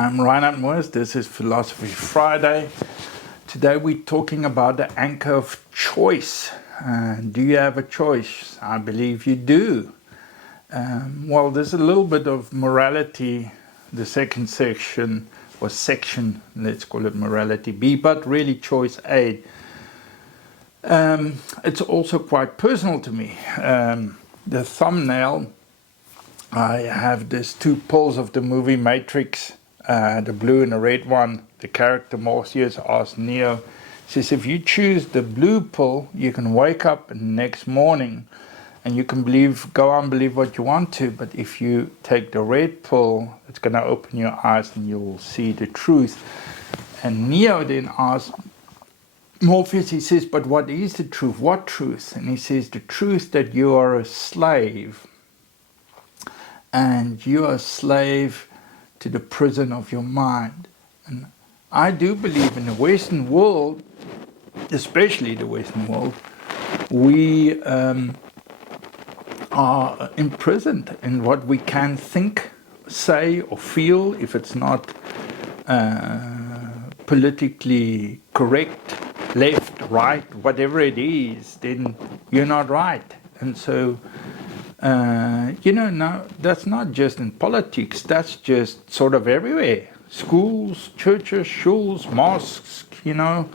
I'm Reinhard Moers. This is Philosophy Friday. Today we're talking about the anchor of choice. Do you have a choice? I believe you do. Well, there's a little bit of morality. The second section, or section, let's call it morality B, but really choice A. It's also quite personal to me. The thumbnail, I have these two pulls of the movie Matrix, the blue and the red one. The character Morpheus asks Neo, says, if you choose the blue pull, you can wake up next morning and you can go on believe what you want to, but if you take the red pull, it's going to open your eyes and you'll see the truth. And Neo then asks Morpheus, he says, but what is the truth? What truth? And he says, the truth that you are a slave, and you are a slave to the prison of your mind. And I do believe in the Western world, especially the Western world, we are imprisoned in what we can think, say, or feel. If it's not politically correct, left, right, whatever it is, then you're not right. And so, now that's not just in politics, that's just sort of everywhere. Schools, churches, schools, mosques, I know,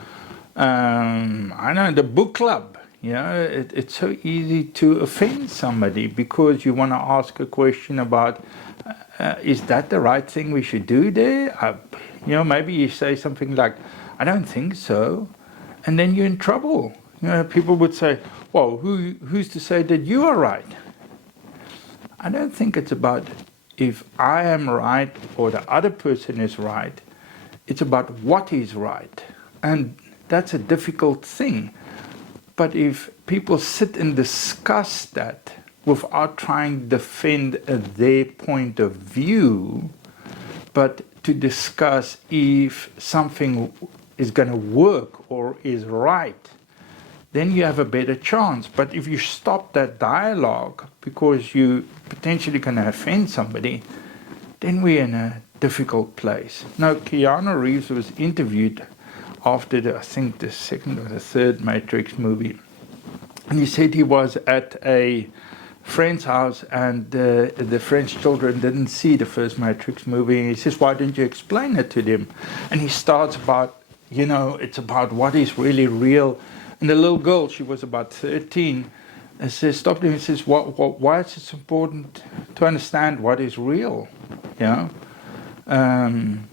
the book club, it's so easy to offend somebody because you want to ask a question about, is that the right thing we should do there? Maybe you say something like, I don't think so, and then you're in trouble. People would say, well, who's to say that you are right? I don't think it's about if I am right or the other person is right. It's about what is right. And that's a difficult thing. But if people sit and discuss that without trying to defend their point of view, but to discuss if something is going to work or is right, then you have a better chance. But if you stop that dialogue because you potentially going to offend somebody, then we're in a difficult place. Now, Keanu Reeves was interviewed after I think the second or the third Matrix movie, and he said he was at a friend's house and the French children didn't see the first Matrix movie. And he says, why didn't you explain it to them? And he starts about, it's about what is really real. And the little girl, she was about 13, and stopped him and says, why is it important to understand what is real? And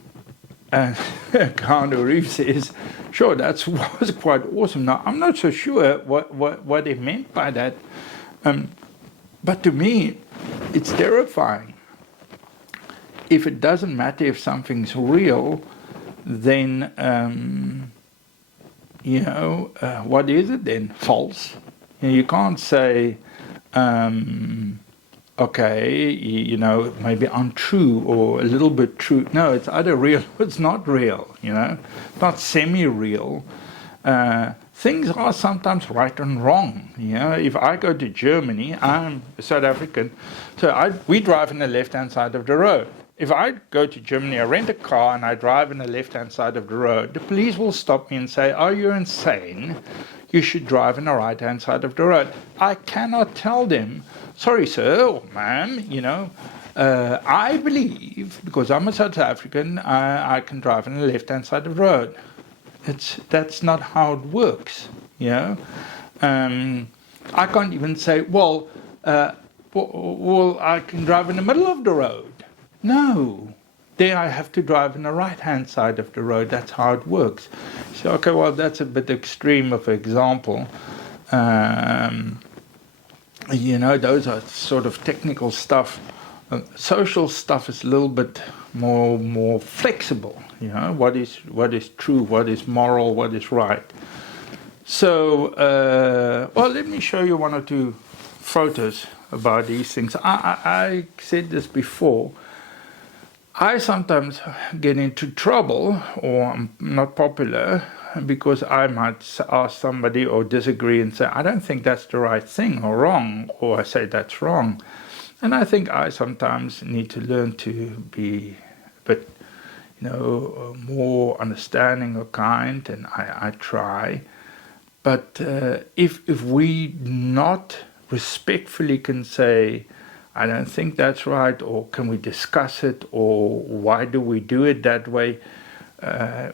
Keanu Reeves says, sure, that was quite awesome. Now, I'm not so sure what he meant by that. But to me, it's terrifying. If it doesn't matter if something's real, then what is it then? False. You can't say, okay, maybe untrue or a little bit true. No, it's either real or it's not real, It's not semi-real. Things are sometimes right and wrong. If I go to Germany, I'm a South African, so we drive on the left-hand side of the road. If I go to Germany, I rent a car and I drive on the left-hand side of the road, the police will stop me and say, are you insane? You should drive on the right-hand side of the road. I cannot tell them, sorry, sir, or ma'am, I believe, because I'm a South African, I can drive on the left-hand side of the road. That's not how it works, I can't even say, well, I can drive in the middle of the road. No, there I have to drive on the right-hand side of the road. That's how it works. So, okay, well, that's a bit extreme of an example. Those are sort of technical stuff. Social stuff is a little bit more flexible. What is true, what is moral, what is right. So, let me show you one or two photos about these things. I said this before. I sometimes get into trouble, or I'm not popular, because I might ask somebody or disagree and say, I don't think that's the right thing or wrong, or I say that's wrong. And I think I sometimes need to learn to be a bit more understanding or kind, and I try. But if we not respectfully can say, I don't think that's right, or can we discuss it, or why do we do it that way?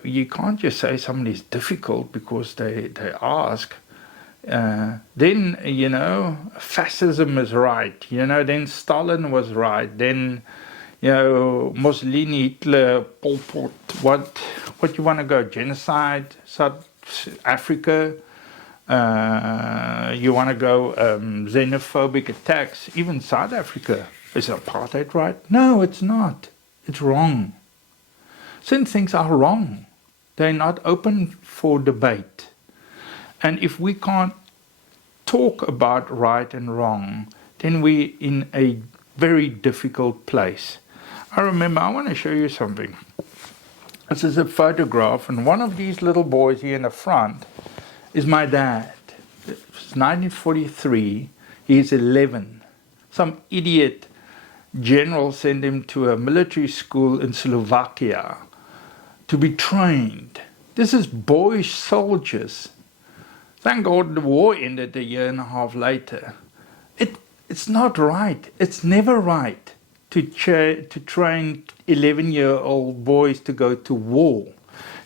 You can't just say somebody's difficult because they ask. Then, fascism is right. Then Stalin was right. Then, Mussolini, Hitler, Pol Pot, what you want to go? Genocide, South Africa? You want to go xenophobic attacks? Even South Africa. Is apartheid right? No, it's not. It's wrong. Certain things are wrong. They're not open for debate. And if we can't talk about right and wrong, then we're in a very difficult place. I want to show you something. This is a photograph, and one of these little boys here in the front is my dad. It's 1943. He's 11. Some idiot general sent him to a military school in Slovakia to be trained. This is boyish soldiers. Thank God the war ended a year and a half later. It's not right. It's never right to train 11-year-old boys to go to war.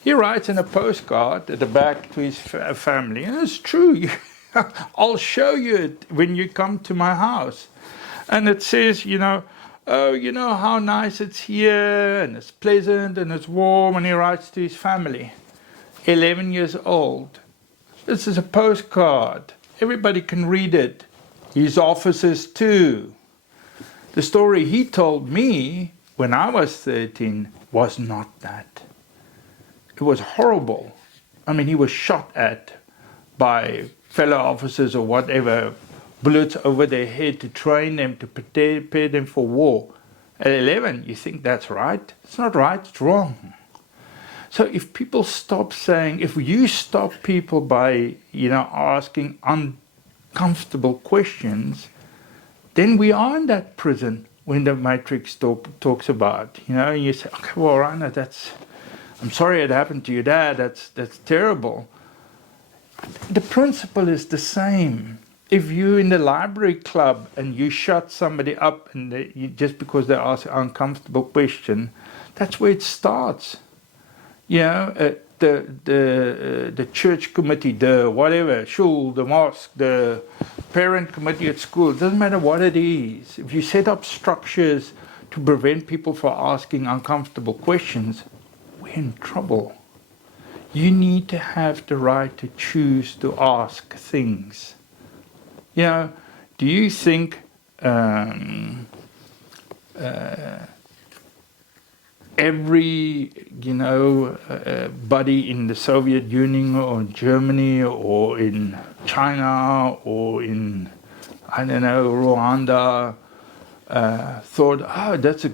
He writes in a postcard at the back to his family, and it's true. I'll show you it when you come to my house. And it says, oh, how nice it's here, and it's pleasant, and it's warm, and he writes to his family. 11 years old. This is a postcard. Everybody can read it. His officers too. The story he told me when I was 13 was not that. It was horrible. He was shot at by fellow officers or whatever, bullets over their head to train them, to prepare them for war. At 11, you think that's right? It's not right, it's wrong. So if people stop saying, if you stop people by, asking uncomfortable questions, then we are in that prison when the Matrix talks about, and you say, okay, well, Rana, I'm sorry it happened to your dad, that's terrible. The principle is the same. If you're in the library club and you shut somebody up and just because they ask an uncomfortable question, that's where it starts. The church committee, the whatever, shul, the mosque, the parent committee at school, it doesn't matter what it is. If you set up structures to prevent people from asking uncomfortable questions, we're in trouble. You need to have the right to choose to ask things. Do you think every, buddy in the Soviet Union or Germany or in China or in, Rwanda thought, oh, that's a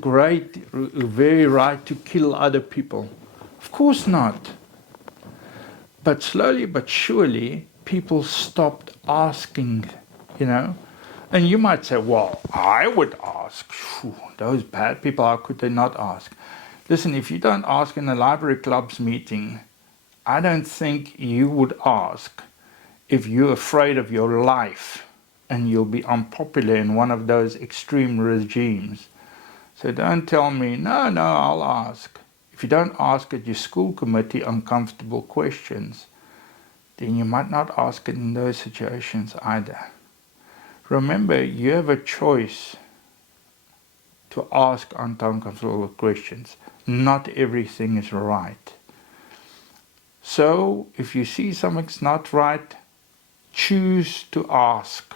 very right to kill other people? Of course not. But slowly but surely, people stopped asking, And you might say, well, I would ask. Phew, those bad people, how could they not ask? Listen, if you don't ask in a library club's meeting, I don't think you would ask if you're afraid of your life and you'll be unpopular in one of those extreme regimes. So don't tell me, no, I'll ask. If you don't ask at your school committee uncomfortable questions, then you might not ask it in those situations either. Remember, you have a choice to ask uncomfortable questions. Not everything is right. So, if you see something's not right, choose to ask.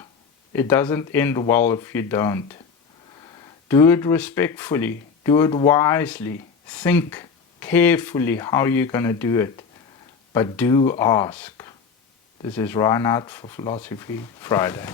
It doesn't end well if you don't. Do it respectfully. Do it wisely. Think carefully how you're going to do it. But do ask. This is Reinhard for Philosophy Friday.